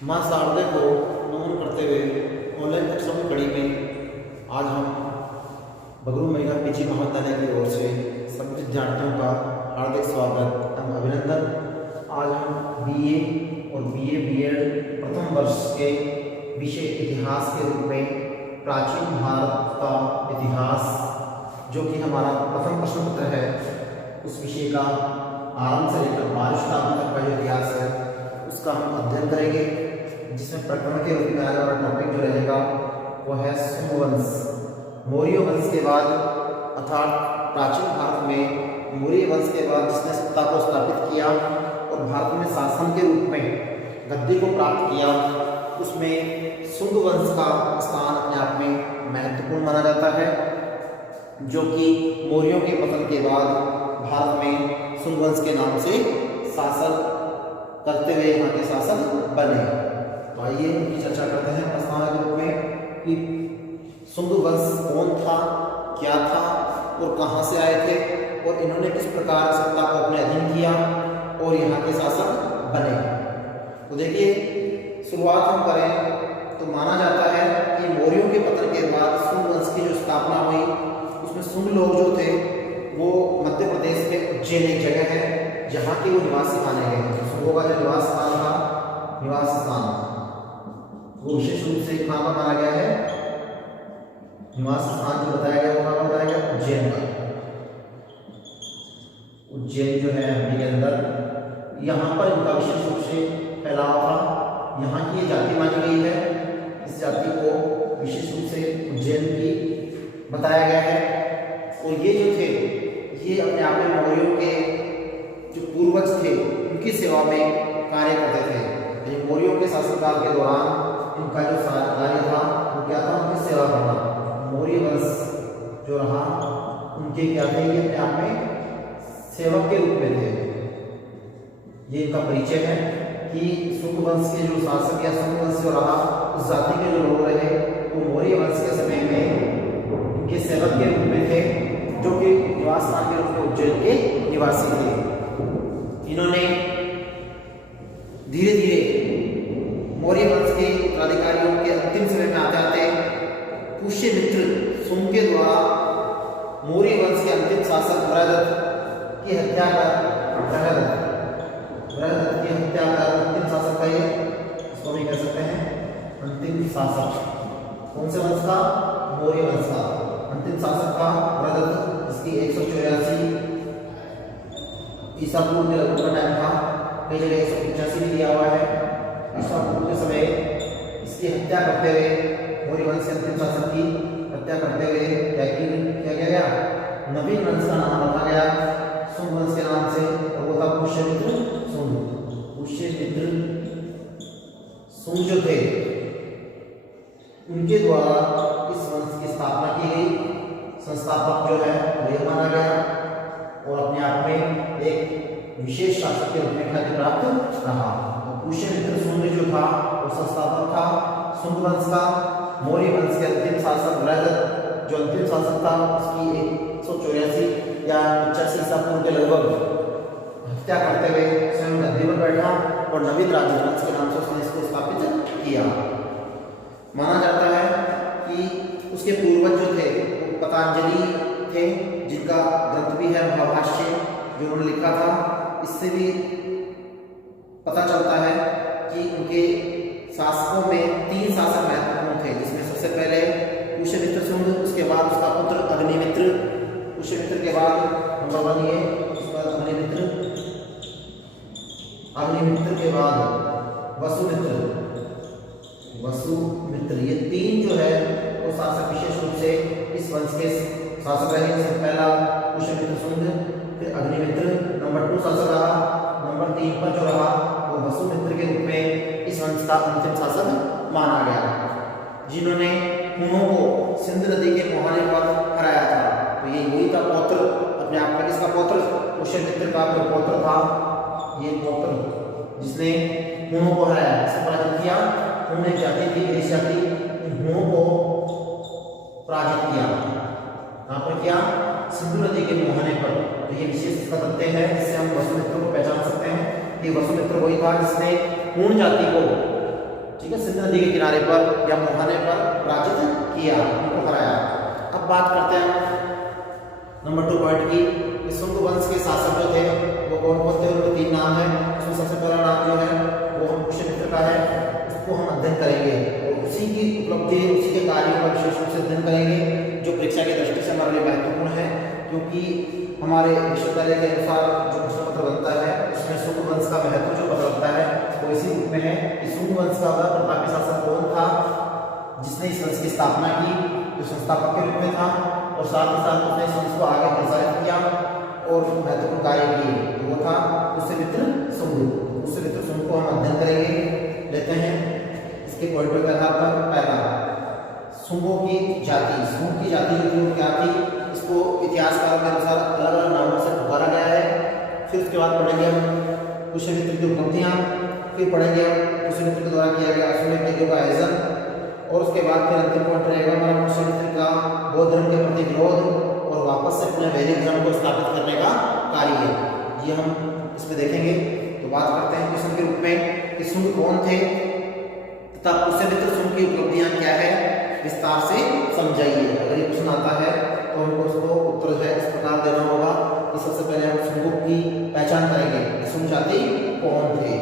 माँ शारदे को नमन करते हुए ऑनलाइन कक्षा की कड़ी में आज हम बगरू महिला पीजी महाविद्यालय की ओर से सभी विद्यार्थियों का हार्दिक स्वागत एवं अभिनंदन। आज हम बीए और बीएड प्रथम वर्ष के विषय इतिहास के रूप में प्राचीन भारत का इतिहास, जो कि हमारा प्रथम प्रश्न पत्र है, उस विषय का आरंभ से लेकर 12वीं शताब्दी तक का जो इतिहास है उसका हम अध्ययन करेंगे, जिसमें प्रकरण के रूप में आने वाला टॉपिक जो रहेगा वो है शुंग वंश। मौर्य वंश के बाद अर्थात प्राचीन भारत में मौर्य वंश के बाद जिसने सत्ता को स्थापित किया और भारत में शासन के रूप में गद्दी को प्राप्त किया, उसमें शुंग वंश का स्थान अपने आप में महत्वपूर्ण माना जाता है, जो कि मौर्यों के पतन के बाद भारत में शुंग वंश के नाम से शासन करते हुए यहाँ के शासक बने। तो आइए उनकी चर्चा करते हैं प्रस्तावना के रूप में कि शुंग वंश कौन था, क्या था और कहाँ से आए थे और इन्होंने किस प्रकार सत्ता को अपने अधीन किया और यहाँ के शासक बने। तो देखिए, शुरुआत हम करें तो माना जाता है कि मौर्यों के पतन के बाद शुंग वंश की जो स्थापना हुई, उसमें शुंग लोग जो थे वो मध्य प्रदेश में उज्जैन एक जगह है जहाँ के वो निवासी माने गए हैं। शुंगों का जो निवास स्थान था, निवास स्थान वो विशेष रूप से कहाँ पर माना गया है, निवास स्थान जो बताया गया वो कहाँ बताया गया, उज्जैन का। उज्जैन जो है हम्पी के अंदर, यहाँ पर इनका विशेष रूप से फैलाव था। यहाँ की जाति मानी गई है, इस जाति को विशेष रूप से उज्जैन की बताया गया है। और ये जो थे ये अपने आप में मौर्यों के जो पूर्वज थे उनकी सेवा में कार्य करते थे। ये मौर्यों के शासनकाल के दौरान इनका जो कार्य था वो क्या था, उनकी सेवा करना। मौर्य वंश जो रहा उनके क्या थे, ये अपने आप में सेवक के रूप में थे। ये इनका परिचय है कि शुंग वंश के जो शासक या शुंग वंश जो रहा, उस जाति के जो लोग रहे वो मौर्य वंश के समय में इनके सेवक के रूप में थे, जो कि निवास स्थान के रूप में उज्जैन के निवासी थे। इन्होंने धीरे धीरे मौर्य वंश के उत्तराधिकारियों के अंतिम समय में आते आते पुष्यमित्र शुंग के द्वारा मौर्य वंश के अंतिम शासक बृहदत्त की हत्या कर अंतिम शासक का, ये इसको भी कह सकते हैं अंतिम शासक कौन से वंश का, मौर्य वंश का अंतिम शासक का बृहदत्त, इसकी 184 ईसा पूर्व के लगभग का टाइम था। कई जगह 185 भी दिया हुआ है। ईसा पूर्व के समय इसकी हत्या करते हुए, मौर्य वंश के अंतिम शासक की हत्या करते हुए क्या किया गया, नवीन वंश का नाम रखा गया शुंग वंश के नाम से, और वो था पुष्यमित्र शुंग। पुष्यमित्र शुंग जो थे उनके द्वारा इस वंश की स्थापना की गई। संस्थापक जो है वो माना गया और अपने आप में एक विशेष शासक के रूप में ख्याति प्राप्त रहा। तो पुष्यमित्र शुंग जो था वो संस्थापक था शुंग वंश का। मौर्य वंश के अंतिम शासक बृहदत्त जो अंतिम शासक था, उसकी 184 या 85 ईसा पूर्व के लगभग हत्या करते हुए स्वयं गद्दी पर बैठा और नवीन राजवंश के नाम से उसने इसको स्थापित किया। माना जाता है कि उसके पूर्वज जो थे वो पतंजलि थे, जिनका ग्रंथ भी है महाभाष्य जो उन्होंने लिखा था। इससे भी पता चलता है कि उनके शासकों में 3 शासक महत्वपूर्ण थे, जिसमें सबसे पहले पुष्यमित्र शुंग, उसके बाद उसका पुत्र अग्निमित्र, पुष्यमित्र के बाद नंबर 1 ये, उसके बाद अग्निमित्र, अग्निमित्र के बाद वसुमित्र। ये 3 जो है वो शासक विशेष रूप से इस वंश के शासक रहे। सबसे पहला पुष्यमित्र शुंग, फिर अग्निमित्र, नंबर 2 शासक रहा, नंबर 3 पर जो रहा वो वसुमित्र के रूप में इस वंश का अंतिम शासक माना गया, जिन्होंने हुनों को सिंध नदी के मुहाने पर हराया था। तो ये वही था पौत्र, अपने आप में किसका पौत्र, पुष्यमित्र का जो पौत्र था, ये पौत्र जिसने हुनों को हराया, इससे पराजित किया। हुन एक जाति थी, ग्रीस जाति, हुनों को पराजित किया। कहाँ पर किया, सिंधु नदी के मुहाने पर। तो ये विशेष तथ्य है जिससे हम वसुमित्र को पहचान सकते हैं कि वसुमित्र वही था जिसने हुन जाति को ठीक है, सिंध नदी के किनारे पर या मुहाने पर पराजित किया, उनको हराया। अब बात करते हैं नंबर 2 पॉइंट की। सुंग वंश के शासक जो थे वो कौन कौन थे, उनके 3 नाम है। उसमें सबसे पहला नाम जो है वो हम पुष्यमित्र का है, उसको हम अध्ययन करेंगे और उसी की उपलब्धि, उसी के कार्यों का विशेष रूप से अध्ययन करेंगे, जो परीक्षा की दृष्टि से हमारे लिए महत्वपूर्ण है, क्योंकि हमारे विश्वविद्यालय के अनुसार जो प्रश्न पत्र बनता है उसमें सुंग वंश का महत्व जो पता लगता है वो इसी रूप में है कि सुंग वंश का प्रतापी शासक कौन था, जिसने इस वंश की स्थापना की, जो संस्थापक के रूप में था, और साथ ही साथ उसने इस वंश को आगे प्रसारित किया और महत्वपूर्ण कार्य किए, तो वो था पुष्यमित्र सुंग। पुष्यमित्र सुंग को हम अध्ययन करेंगे। लेते हैं इसके पॉइंटों के आधार पर। पहला, सुंगों की जाति। सुंग की जाति जो थी क्या थी, इसको इतिहासकारों के अनुसार अलग अलग नामों से पुकारा गया है। फिर उसके बाद पढ़ेंगे हम पुष्यमित्र की उपलब्धियां, फिर पढ़ेंगे हम पुष्यमित्र के द्वारा किया गया अश्वमेध यज्ञ का आयोजन, और उसके बाद फिर अंतिम पॉइंट रहेगा हमारा पुष्यमित्र का बौद्ध धर्म के प्रति विरोध और वापस से अपने वैदिक धर्म को स्थापित करने का कार्य, ये हम इसमें देखेंगे। तो बात करते हैं क्वेश्चन के रूप में कि सुंग कौन थे तथा पुष्यमित्र सुंग की उपलब्धियां क्या है, विस्तार से समझाइए। अगर ये क्वेश्चन आता है तो हमको उसको उत्तर जो है इस प्रकार देना होगा कि सबसे पहले हम सुंगों की पहचान करेंगे, सुंग जाति कौन थे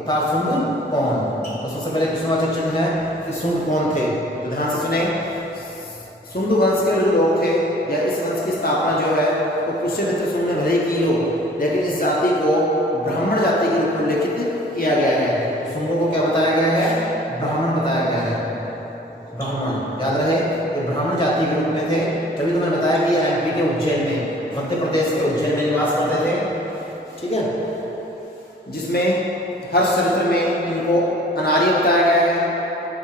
अर्थात सुंग कौन। तो सबसे पहले प्रश्नवाचक चिन्ह है कि सुंग कौन थे, तो ध्यान से सुने। सुंग वंश के जो लोग थे या इस वंश की स्थापना जो है वो पुष्यमित्र सुंग ने भले ही की हो, लेकिन इस जाति को ब्राह्मण जाति के रूप में उल्लेखित किया गया है। सुंगों को क्या बताया गया है, ब्राह्मण बताया गया है। ब्राह्मण याद रहे, ये ब्राह्मण जाति के रूप में थे। तभी तो मैंने बताया कि एमपी के उज्जैन में, मध्य प्रदेश के उज्जैन में निवास करते थे, ठीक है, जिसमें हर चरित्र में इनको अनार्य बताया गया है।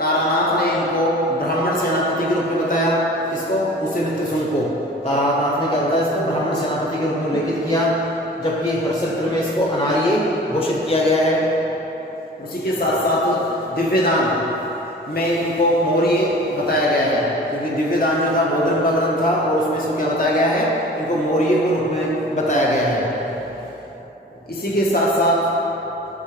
तारानाथ ने इनको ब्राह्मण सेनापति के रूप में बताया, इसको पुष्यमित्र सुंग को तारानाथ ने क्या बताया, इसको ब्राह्मण सेनापति के रूप में उल्लेखित किया, जबकि हर चरित्र में इसको अनार्य घोषित किया गया है। उसी के साथ साथ दिव्यदान में इनको मौर्य बताया गया है, क्योंकि दिव्यदान जो था बौद्ध धर्म का ग्रंथ था और उसमें इसको क्या बताया गया है, इनको मौर्य के रूप में बताया गया है। इसी के साथ साथ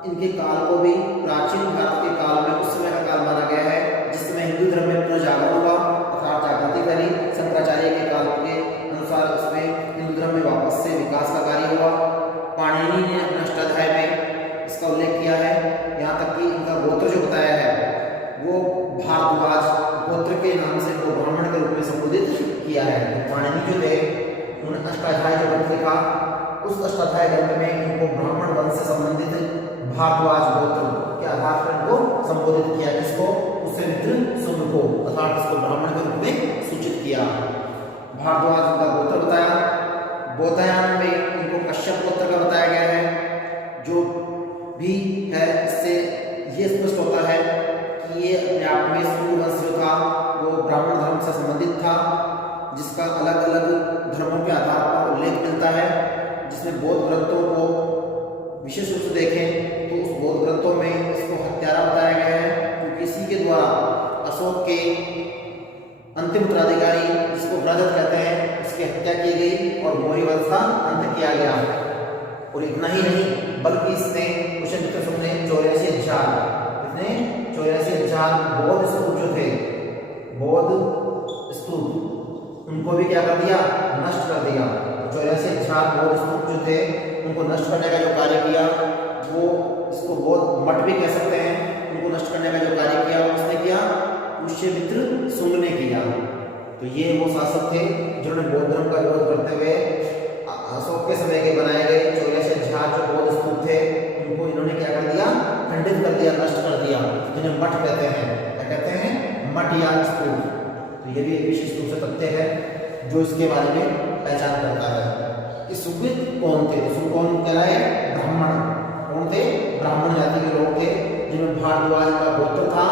इनके काल को भी प्राचीन भारत के काल में उस समय का काल माना गया है जिस समय हिंदू धर्म में पुनर्जागरण हुआ अर्थात जागृति फैली। शंकराचार्य के काल के अनुसार उसमें हिंदू धर्म में वापस से विकास का कार्य हुआ। पाणिनि ने अपने अष्टाध्याय में इसका उल्लेख किया है, यहाँ तक कि इनका गोत्र जो बताया है वो भारद्वाज गोत्र के नाम से इनको ब्राह्मण के रूप में संबोधित किया है। तो पाणिनि जो थे उन्होंने अष्टाध्याय जो ग्रंथ लिखा, उस अष्टाध्याय ग्रंथ में इनको ब्राह्मण वंश से संबंधित भारद्वाज गोत्र के आधार पर इनको संबोधित किया, जिसको पुष्यमित्र सुंग को अर्थात इसको ब्राह्मण के रूप में सूचित किया। भारद्वाज का गोत्र बताया। बौद्धायन में इनको कश्यप गोत्र का बताया गया है। जो भी है इससे ये स्पष्ट होता है कि ये अपने आप में सुंग वंश जो था वो ब्राह्मण धर्म से संबंधित था, जिसका अलग अलग धर्मों के आधार पर उल्लेख मिलता है, जिसमें बौद्ध ग्रंथों को विशेष रूप से देखें तो उस बौद्ध ग्रंथों में इसको हत्यारा बताया गया है, क्योंकि इसी के द्वारा अशोक के अंतिम उत्तराधिकारी जिसको ब्रहदत्त कहते हैं उसकी हत्या की गई और मौर्य वंश का अंत किया गया। और इतना ही नहीं बल्कि इसने पुष्यमित्र सुंग ने 84,000 बौद्ध स्तूप जो थे, बौद्ध स्तूप, उनको भी क्या कर दिया, नष्ट कर दिया। 84,000 बौद्ध स्तूप जो थे उनको नष्ट करने का जो कार्य किया वो इसको बौद्ध मठ भी कह सकते हैं। उनको नष्ट करने का जो कार्य किया वो किसने किया, पुष्यमित्र सुंग ने किया। तो ये वो शासक थे जिन्होंने बौद्ध धर्म का विरोध करते हुए अशोक के समय के बनाए गए 84,000 जो बौद्ध स्तूप थे उनको इन्होंने क्या कर दिया, खंडित कर दिया, नष्ट कर दिया, जिन्हें मठ कहते हैं। क्या कहते हैं, मठ या स्तूप। तो ये भी एक विशेष रूप से तथ्य है जो इसके बारे में पहचान करता है। इस सुंग कौन थे, सुंग कौन कहलाए, ब्राह्मण। कौन थे, ब्राह्मण जाति के लोग थे जिनमें भारद्वाज का गोत्र था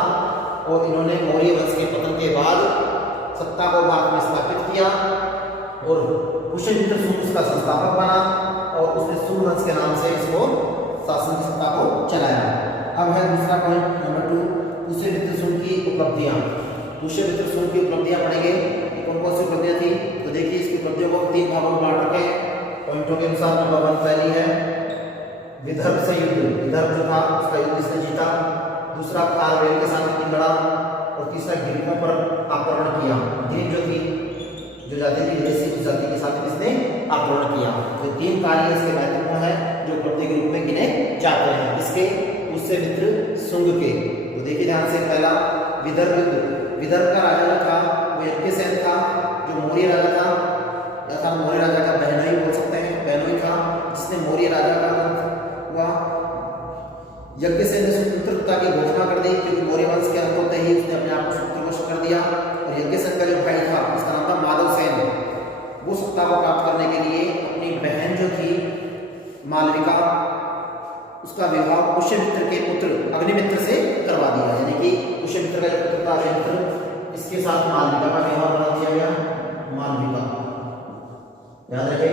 और इन्होंने मौर्य वंश के पतन के बाद सत्ता को भारत में स्थापित किया और पुष्यमित्र सुंग उसका संस्थापक बना और उसने सुंग वंश के नाम से इसको शासन की सत्ता को चलाया। अब है दूसरा पॉइंट नंबर 2, पुष्यमित्र सुंग की उपलब्धियां। पुष्यमित्र सुंग की उपलब्धियां पढ़ेंगे, कौन कौन सी उपलब्धियां थी। तो देखिए इसकी उपलब्धियों को 3 भागों में बांट रखे पॉइंटों के अनुसार। नंबर 1 पहली है विदर्भ से युद्ध। विदर्भ जो था उसका युद्ध इसने जीता। दूसरा खारवेल के साथ युद्ध लड़ा और तीसरा ग्रीकों पर आक्रमण किया। ग्रीक जो थी, जो जाति थी विदेशी, उस जाति के साथ इसने आक्रमण किया। तो 3 कार्य इसके महत्वपूर्ण है जो उपलब्धि के रूप में गिने जाते हैं। इसके उससे मित्र शुंग के। तो देखिए ध्यान से, पहला विदर्भ युद्ध। विदर्भ का राजा जो था वो यज्ञसेन था, जो मौर्य राजा था, अर्थात मौर्य राजा का बहनोई बोल सकते हैं, बहनोई था, जिसने मौर्य राजा का अंत हुआ। यज्ञसेन ने स्वतंत्रता की घोषणा कर दी, क्योंकि मौर्य वंश के अंत होते ही उसने अपने आप को स्वतंत्र घोषित कर दिया। और यज्ञसेन का जो भाई था, उसका नाम था माधवसेन, वो सत्ता को प्राप्त करने के लिए अपनी बहन जो थी मालविका, उसका विवाह पुष्यमित्र के पुत्र अग्निमित्र से करवा दिया। यानी कि पुष्यमित्र का जो पुत्र था अग्निमित्र, इसके साथ मालविका का विवाह करा दिया गया। मालविका, याद रहे,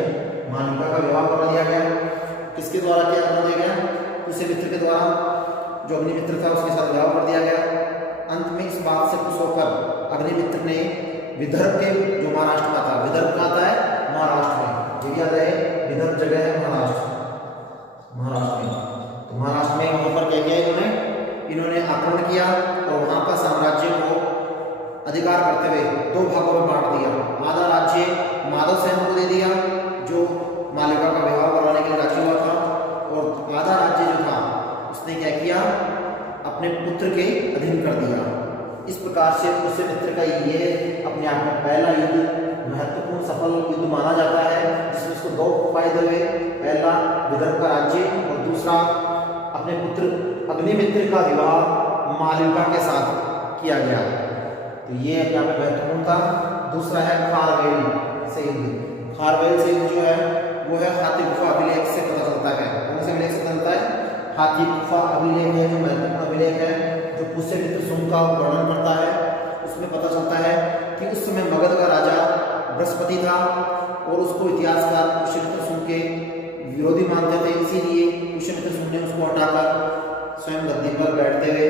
मालविका का विवाह करा दिया गया। किसके द्वारा क्या करा दिया गया? पुष्यमित्र के द्वारा, जो अग्निमित्र था उसके साथ विवाह कर दिया गया। अंत में इस बात से खुश होकर अग्निमित्र ने विदर्भ के, जो महाराष्ट्र का था, विदर्भ का आता है महाराष्ट्र में, याद रहे, विदर्भ जगह है महाराष्ट्र, महाराष्ट्र में। तो महाराष्ट्र में वहां पर क्या किया इन्होंने आक्रमण किया और वहां का साम्राज्य को अधिकार करते हुए 2 भागों में बांट दिया। आधा राज्य माधवसेन को दे दिया, जो मालविका का विवाह करवाने के लिए राजी हुआ था, और आधा राज्य जो था उसने क्या किया, अपने पुत्र के अधीन कर दिया। इस प्रकार से पुष्यमित्र का ये अपने आप में पहला युद्ध, महत्वपूर्ण सफल युद्ध माना जाता है, जिसमें उसको 2 फायदे हुए। पहला विदर्भ का राज्य और दूसरा अपने पुत्र अग्निमित्र का विवाह मालविका के साथ किया गया। तो ये अपने आप में महत्वपूर्ण था। दूसरा है खारवेल से युद्ध। खारवेल से युद्ध जो है वो है हाथी गुफा अभिलेख से पता चलता है। कौन से अभिलेख से पता चलता है? हाथी गुफा अभिलेख है, जो महत्वपूर्ण अभिलेख है, जो पुष्यमित्र शुंग का वर्णन करता है। उसमें पता चलता है कि उस समय मगध का राजा बृहस्पति था और उसको इतिहासकार पुष्यमित्र शुंग के विरोधी मानते थे, इसीलिए पुष्यमित्र शुंग ने उसको हटाकर स्वयं गद्दी पर बैठते हुए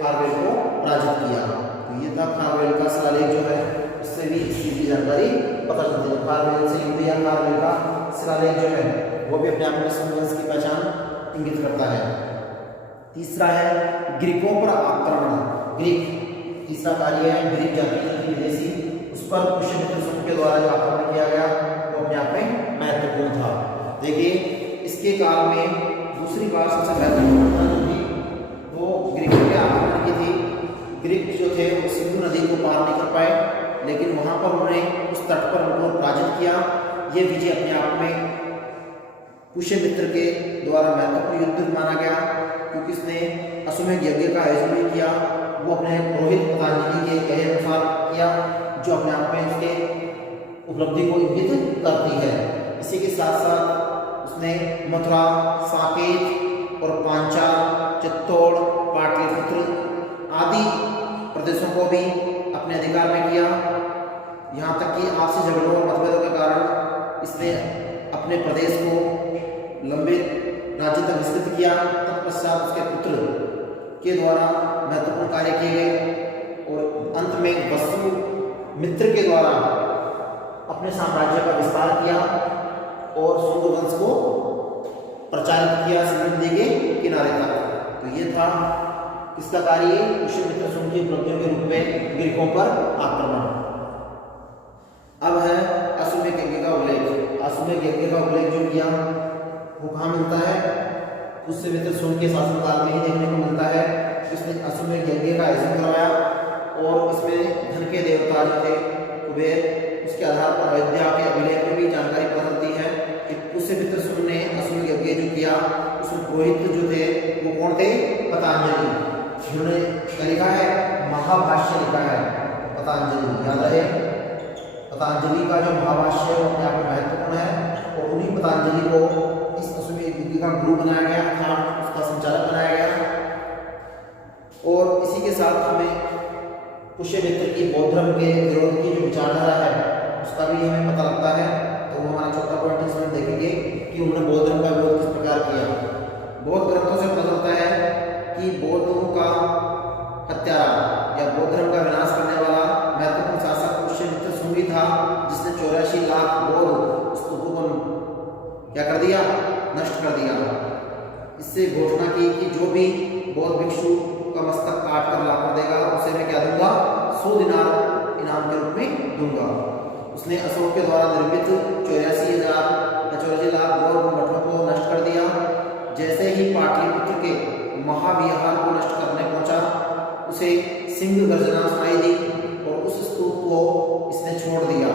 खारवेल को पराजित किया। तो ये था खारवेल का शिलालेख जो है, उससे भी इसकी भी जानकारी पता चलती है। खारवेल से युद्ध या खारवेल का शिलालेख जो है वो भी अपने आप में शुंग वंश की पहचान इंगित करता है। तीसरा है ग्रीकों पर आक्रमण। ग्रीक, तीसरा कार्य है ग्रीक जाति विदेशी, उस पर पुष्यमित्र शुंग के द्वारा जो आक्रमण किया गया वो अपने आप में महत्वपूर्ण था। देखिए इसके काल में दूसरी बार सबसे महत्वपूर्ण घटना जो थी वो ग्रीकों के आक्रमण की थी। ग्रीक जो थे वो सिंधु नदी को पार नहीं कर पाए, लेकिन वहां पर उन्होंने उस तट पर उनको पराजित किया। ये विजय अपने आप में पुष्यमित्र के द्वारा महत्वपूर्ण युद्ध माना गया, क्योंकि इसने अश्वमेध यज्ञ का आयोजन भी किया। वो अपने पुरोहित पतंजलि के कहे अनुसार किया, जो अपने आप में उसके उपलब्धि को इंगित करती है। इसी के साथ साथ उसने मथुरा, साकेत और पांचाल, चित्तौड़, पाटलिपुत्र आदि प्रदेशों को भी अपने अधिकार में किया। यहाँ तक कि आपसी झगड़ों और मतभेदों के कारण इसने अपने प्रदेश को लंबे राज्य तक विस्तृत किया। तत्पश्चात उसके पुत्र के द्वारा महत्वपूर्ण कार्य किए गए और अंत में वसुमित्र के द्वारा अपने साम्राज्य का विस्तार किया और शुंग वंश को प्रचारित किया सिंधु नदी के किनारे तक। तो ये था इसका कार्य पुष्यमित्र शुंग की उपलब्धियों के रूप में ग्रीकों पर आक्रमण। अब है अश्वमेध यज्ञ का उल्लेख। अश्वमेध यज्ञ का उल्लेख जो किया वो कहाँ मिलता है? पुष्यमित्र शुंग के शासनकाल में ही देखने को मिलता है। इसने अश्वमेध यज्ञ का आयोजन करवाया और इसमें धन के देवता जो थे कुबेर, उसके आधार पर अयोध्या के अभिलेख में भी जानकारी पता चलती है कि पुष्यमित्र शुंग ने अश्वमेध यज्ञ जो किया उसमें पुरोहित जो थे वो कौन थे? पतंजलि, जिन्होंने लिखा है महाभाष्य लिखा है पतंजलि। याद रहे, पतंजलि का जो महाभाष्य है वो अपने आप में महत्वपूर्ण है और उन्हीं पतंजलि को इस अश्वमेध यज्ञ का गुरु बनाया गया था, उसका संचालक बनाया गया। और इसी के साथ हमें पुष्यमित्र की बौद्ध धर्म के विरोध की जो विचारधारा है उसका भी हमें पता लगता है। तो वो हमारा चौथा पॉइंट इसमें देखेंगे कि उन्होंने बौद्ध धर्म का विरोध किस प्रकार किया। बौद्ध ग्रंथों से पता चलता है कि बौद्धों का हत्यारा या बौद्ध धर्म का विनाश करने वाला महत्वपूर्ण शासक पुष्यमित्र शुंग ही था, जिसने 84 लाख बौद्ध स्तूपों को क्या कर दिया? नष्ट कर दिया। इससे घोषणा की कि जो भी बौद्ध भिक्षु का मस्तक काट कर ला कर देगा उसे मैं क्या दूंगा, 100 दिनार इनाम के रूप में दूंगा। उसने अशोक के द्वारा निर्मित 84 लाख बौद्ध मठों को नष्ट कर दिया। जैसे ही पाटलिपुत्र के महाविहार को नष्ट करने पहुंचा, उसे सिंह गर्जना सुनाई दी और उस स्तूप को इसने छोड़ दिया,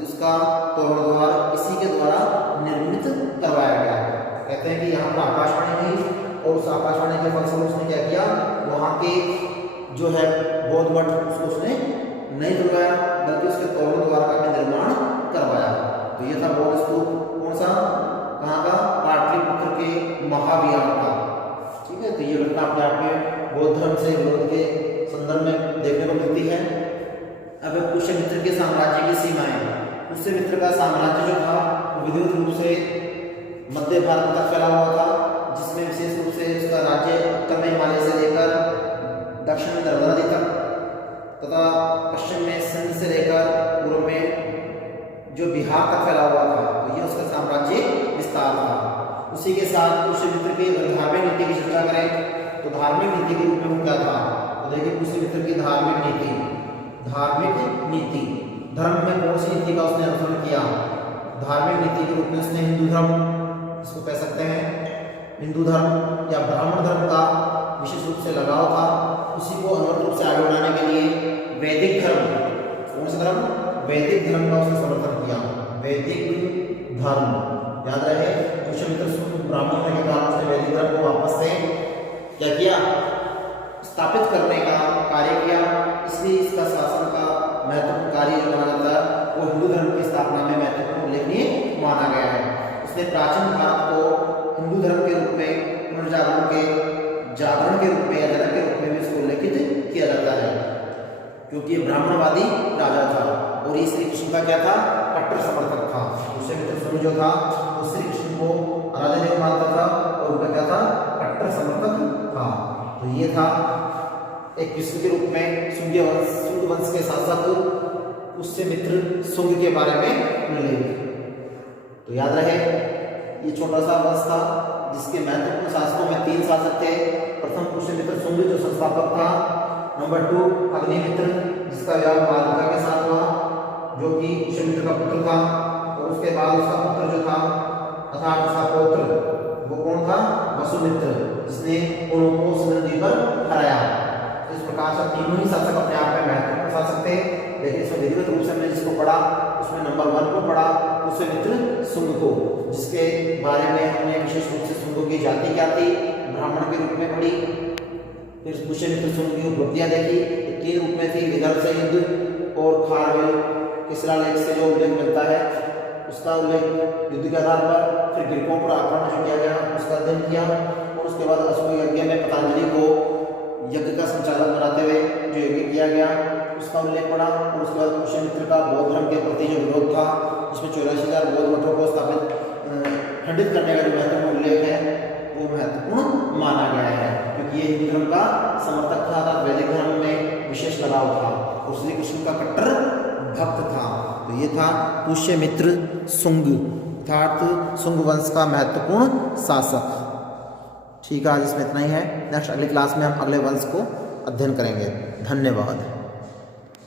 जिसका तोरणद्वार इसी के द्वारा निर्मित करवाया गया। कहते हैं कि यहाँ पर आकाशवाणी हुई और उस आकाशवाणी के फलस्वरूप उसने क्या किया, वहाँ के जो है बौद्ध मठ उसको उसने नहीं तुड़वाया, बल्कि उसके तोरणद्वार का भी निर्माण करवाया। तो ये था बौद्ध स्तूप, कौन सा, कहाँ का, पाटलिपुत्र के महाविहार का। ठीक है, तो ये घटना अपने आप में बौद्ध धर्म से विरोध के संदर्भ में देखने को मिलती है। अब पुष्यमित्र के साम्राज्य की सीमाएं। पुष्यमित्र का साम्राज्य जो था विद्युत रूप से मध्य भारत तक फैला हुआ था, जिसमें विशेष रूप से उसका राज्य उत्तर में हिमालय से लेकर दक्षिण में नर्मदा नदी तक तथा पश्चिम में सिंध से लेकर पूर्व में जो बिहार तक फैला हुआ था। तो ये उसका साम्राज्य विस्तार था। उसी के साथ पुष्यमित्र की अगर धार्मिक नीति की चर्चा करें तो धार्मिक नीति के रूप में क्या था, तो देखिए पुष्यमित्र की धार्मिक नीति, धर्म में कौन सी नीति का उसने अनुसरण किया, धार्मिक नीति के रूप में उसने हिंदू धर्म, इसको कह सकते हैं हिंदू धर्म या ब्राह्मण धर्म का विशेष रूप से लगाव था। उसी को अनवरत रूप से आगे बढ़ाने के लिए वैदिक धर्म, कौन सा धर्म, वैदिक धर्म का उसने समर्थन किया। वैदिक धर्म याद रहे, पुष्यमित्र ब्राह्मण होने के कारण उसने वैदिक धर्म को वापस से क्या किया, स्थापित करने का कार्य किया। इसलिए इसका शासन का महत्वपूर्ण कार्य जो माना जाता है वो हिंदू धर्म की स्थापना में महत्वपूर्ण उल्लेखनीय माना गया है। उसने प्राचीन भारत को हिंदू धर्म के रूप में पुनर्जागरण के रूप में या जनक के रूप में भी इसको उल्लेखित किया जाता है, क्योंकि ये ब्राह्मणवादी राजा था और ये श्री कृष्ण का क्या था, कट्टर समर्थक था। पुष्यमित्र स्वयं जो था वो श्री कृष्ण को आराध्य देव मानता था और उनका क्या था, कट्टर समर्थक था। तो ये था एक विश्व के रूप में शुंग वंश के शासक पुष्यमित्र शुंग के बारे में उल्लेख। तो याद रहे ये छोटा सा वंश था जिसके महत्वपूर्ण शासकों में 3 शासक थे। प्रथम पुष्यमित्र शुंग जो संस्थापक था, नंबर 2 अग्निमित्र जिसका विवाह मालविका के साथ हुआ जो कि पुष्यमित्र का पुत्र था, और उसके बाद उसका पुत्र जो था अर्थात उसका पौत्र वो कौन था, वसुमित्र, जिसने उनको सिंधु नदी पर हराया। इस प्रकार से तीनों ही शासक अपने आप में महत्वपूर्ण शासक थे, लेकिन इसमें विधिवत रूप से हमने जिसको पढ़ा उसमें नंबर 1 को पढ़ा पुष्यमित्र शुंग को, जिसके बारे में हमने विशेष रूप से शुंगों की जाति क्या थी, ब्राह्मण के रूप में पढ़ी। फिर पुष्यमित्र शुंग की उपलब्धियां देखी, 3 रूप में थी, विदर्भ से युद्ध और खारवेल के शिलालेख से जो उल्लेख मिलता है उसका उल्लेख युद्ध के आधार पर। फिर ग्रीकों पर आक्रमण जो किया गया उसका अध्ययन किया, और उसके बाद अश्व यज्ञ में पतंजलि को यज्ञ का संचालक बनाते हुए जो यज्ञ किया गया उसका उल्लेख पड़ा। और उसके बाद पुष्यमित्र का बौद्ध धर्म के प्रति जो विरोध था, जिसमें 84,000 बौद्ध मठों को स्थापित खंडित करने का जो महत्वपूर्ण उल्लेख है वो महत्वपूर्ण माना गया है, क्योंकि ये हिंदू धर्म का समर्थक था, वैदिक धर्म में विशेष लगाव था और श्री कृष्ण का कट्टर भक्त था। तो ये था पुष्यमित्र शुंग अर्थात शुंग वंश का महत्वपूर्ण शासक। ठीक है, आज इसमें इतना ही है। नेक्स्ट अगली क्लास में हम अगले वंश को अध्ययन करेंगे। धन्यवाद।